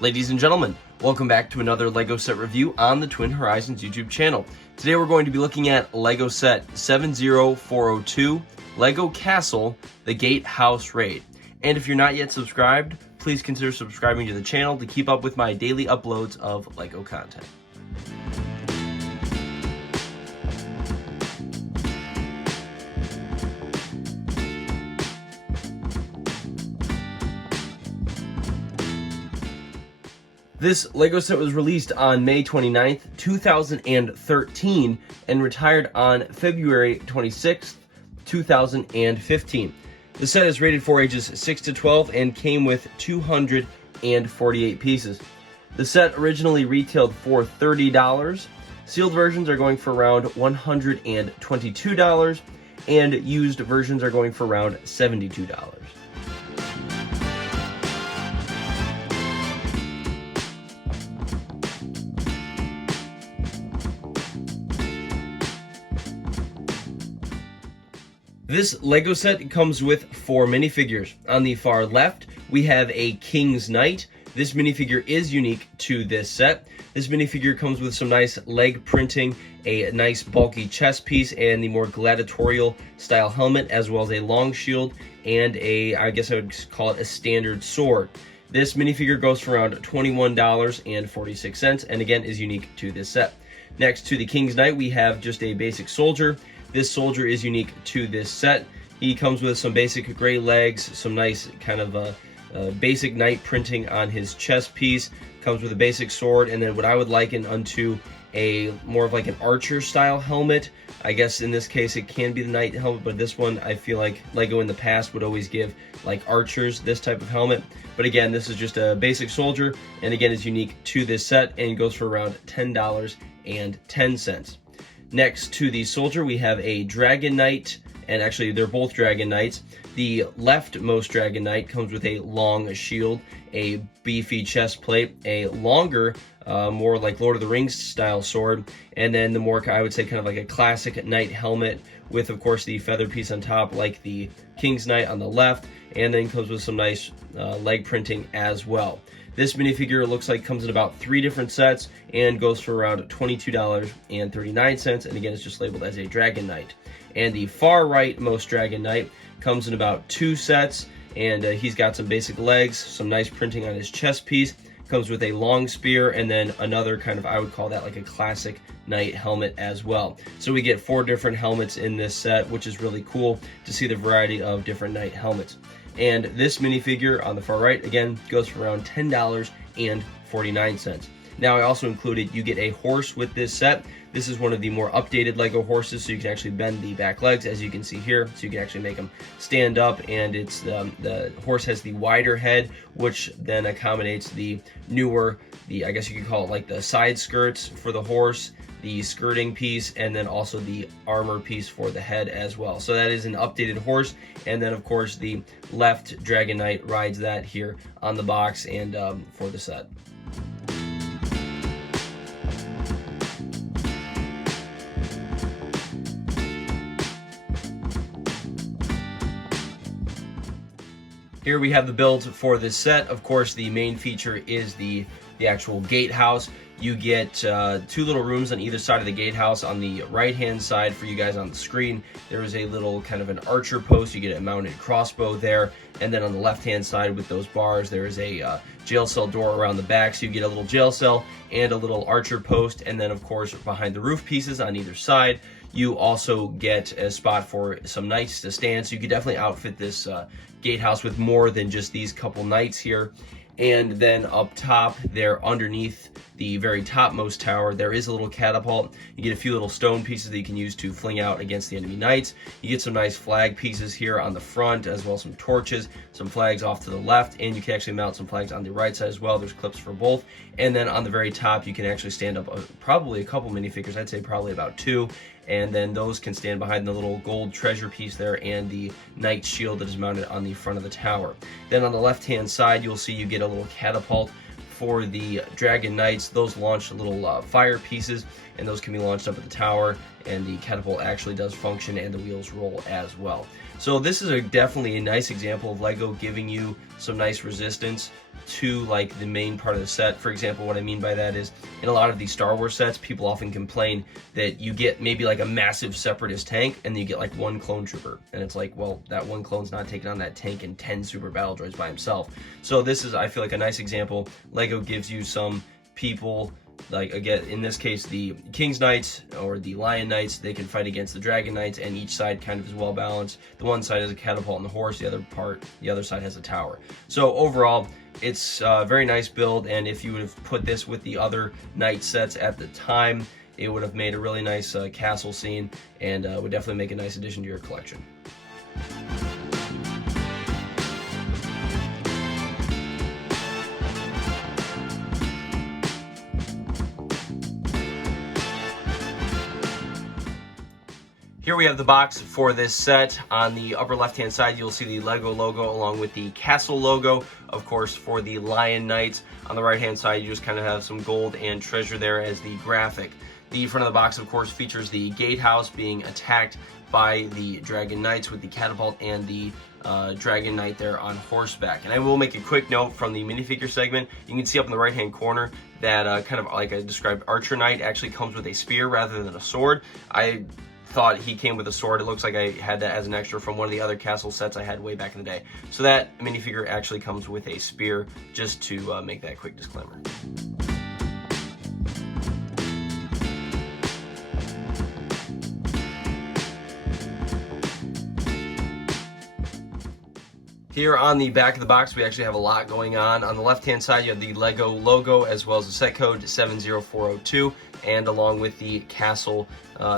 Ladies and gentlemen, welcome back to another LEGO set review on the Twin Horizons YouTube channel. Today we're going to be looking at LEGO set 70402, LEGO Castle, the Gatehouse Raid. And if you're not yet subscribed, please consider subscribing to the channel to keep up with my daily uploads of LEGO content. This LEGO set was released on May 29th, 2013 and retired on February 26th, 2015. The set is rated for ages 6 to 12 and came with 248 pieces. The set originally retailed for $30. Sealed versions are going for around $122 and used versions are going for around $72. This LEGO set comes with 4 minifigures. On the far left, we have a King's Knight. This minifigure is unique to this set. This minifigure comes with some nice leg printing, a nice bulky chest piece, and the more gladiatorial style helmet, as well as a long shield and I guess I would call it a standard sword. This minifigure goes for around $21.46 and again is unique to this set. Next to the King's Knight, we have just a basic soldier. This soldier is unique to this set. He comes with some basic gray legs, some nice kind of basic knight printing on his chest piece, comes with a basic sword, and then what I would liken unto a more of like an archer style helmet. I guess in this case it can be the knight helmet, but this one I feel like LEGO in the past would always give like archers this type of helmet. But again, this is just a basic soldier, and again is unique to this set and goes for around $10.10. Next to the soldier, we have a Dragon Knight, and actually they're both Dragon Knights. The leftmost Dragon Knight comes with a long shield, a beefy chest plate, a longer, more like Lord of the Rings style sword, and then the more, I would say, kind of like a classic knight helmet with, of course, the feather piece on top like the King's Knight on the left, and then comes with some nice leg printing as well. This minifigure, it looks like, comes in about 3 different sets and goes for around $22.39, and again, it's just labeled as a Dragon Knight. And the far right-most Dragon Knight comes in about 2 sets, and he's got some basic legs, some nice printing on his chest piece, comes with a long spear, and then another kind of, I would call that like a classic knight helmet as well. So we get 4 different helmets in this set, which is really cool to see the variety of different knight helmets. And this minifigure on the far right, again, goes for around $10.49. Now, I also included, you get a horse with this set. This is one of the more updated LEGO horses, so you can actually bend the back legs, as you can see here, so you can actually make them stand up, and it's the horse has the wider head, which then accommodates the newer, I guess you could call it like the side skirts for the horse, the skirting piece, and then also the armor piece for the head as well. So that is an updated horse, and then of course the left Dragon Knight rides that here on the box and for the set. Here we have the builds for this set. Of course, the main feature is the actual gatehouse. You get 2 little rooms on either side of the gatehouse. On the right-hand side, for you guys on the screen, there is a little kind of an archer post. You get a mounted crossbow there. And then on the left-hand side with those bars, there is a jail cell door around the back. So you get a little jail cell and a little archer post. And then, of course, behind the roof pieces on either side, you also get a spot for some knights to stand. So you could definitely outfit this gatehouse with more than just these couple knights here. And then up top there, underneath the very topmost tower, there is a little catapult. You get a few little stone pieces that you can use to fling out against the enemy knights. You get some nice flag pieces here on the front, as well as some torches, some flags off to the left, and you can actually mount some flags on the right side as well. There's clips for both. And then on the very top, you can actually stand up probably a couple minifigures. I'd say probably about 2. And then those can stand behind the little gold treasure piece there and the knight shield that is mounted on the front of the tower. Then on the left-hand side, you'll see you get a little catapult for the Dragon Knights. Those launch little fire pieces, and those can be launched up at the tower. and the catapult actually does function and the wheels roll as well. So this is definitely a nice example of Lego giving you some nice resistance to like the main part of the set. For example, what I mean by that is in a lot of these Star Wars sets, people often complain that you get maybe like a massive separatist tank and you get like one clone trooper, and it's like, well, that one clone's not taking on that tank and 10 super battle droids by himself. So this is, I feel like, a nice example. Lego gives you some people, like again in this case the King's Knights or the Lion Knights, they can fight against the Dragon Knights, and each side kind of is well balanced. The one side has a catapult and the horse, the other side has a tower. So overall, it's a very nice build, and if you would have put this with the other knight sets at the time, it would have made a really nice castle scene, and would definitely make a nice addition to your collection. Here we have the box for this set. On the upper left-hand side, you'll see the Lego logo along with the castle logo, of course, for the Lion Knights. On the right-hand side, you just kind of have some gold and treasure there as the graphic. The front of the box, of course, features the gatehouse being attacked by the Dragon Knights with the catapult and the Dragon Knight there on horseback. And I will make a quick note from the minifigure segment. You can see up in the right-hand corner that kind of like I described, Archer Knight actually comes with a spear rather than a sword. I thought he came with a sword. It looks like I had that as an extra from one of the other castle sets I had way back in the day. So that minifigure actually comes with a spear, just to make that quick disclaimer. Here on the back of the box, we actually have a lot going on. On the left-hand side, you have the Lego logo as well as the set code 70402, and along with the castle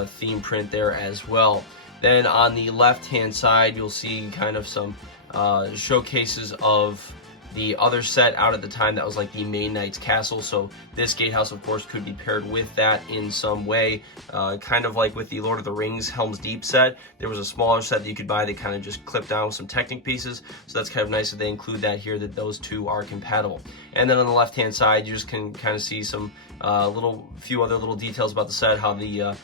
theme print there as well. Then on the left-hand side, you'll see kind of some showcases of the other set out at the time that was like the main knight's castle. So this gatehouse, of course, could be paired with that in some way, kind of like with the Lord of the Rings Helm's Deep set. There was a smaller set that you could buy that kind of just clipped down with some Technic pieces, so that's kind of nice that they include that here, that those two are compatible. And then on the left hand side, you just can kind of see some few other little details about the set, how the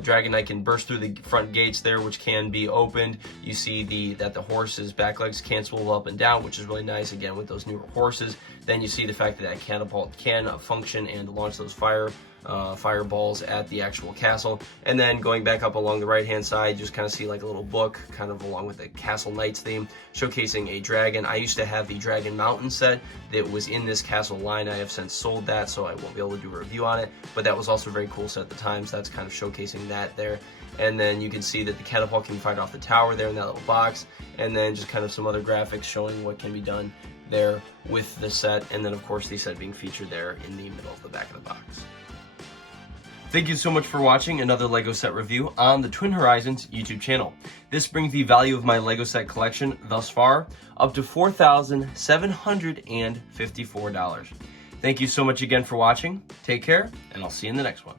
Dragon Knight can burst through the front gates there, which can be opened. You see that the horse's back legs can swivel up and down, which is really nice, again, with those newer horses. Then you see the fact that catapult can function and launch those fireballs at the actual castle. And then going back up along the right hand side, you just kind of see like a little book kind of along with the Castle Knights theme, showcasing a dragon. I used to have the Dragon Mountain set that was in this castle line. I have since sold that, so I won't be able to do a review on it, but that was also a very cool set at the time, so that's kind of showcasing that there. And then you can see that the catapult can fight off the tower there in that little box, and then just kind of some other graphics showing what can be done there with the set, and then of course the set being featured there in the middle of the back of the box. Thank you so much for watching another LEGO set review on the Twin Horizons YouTube channel. This brings the value of my LEGO set collection thus far up to $4,754. Thank you so much again for watching. Take care, and I'll see you in the next one.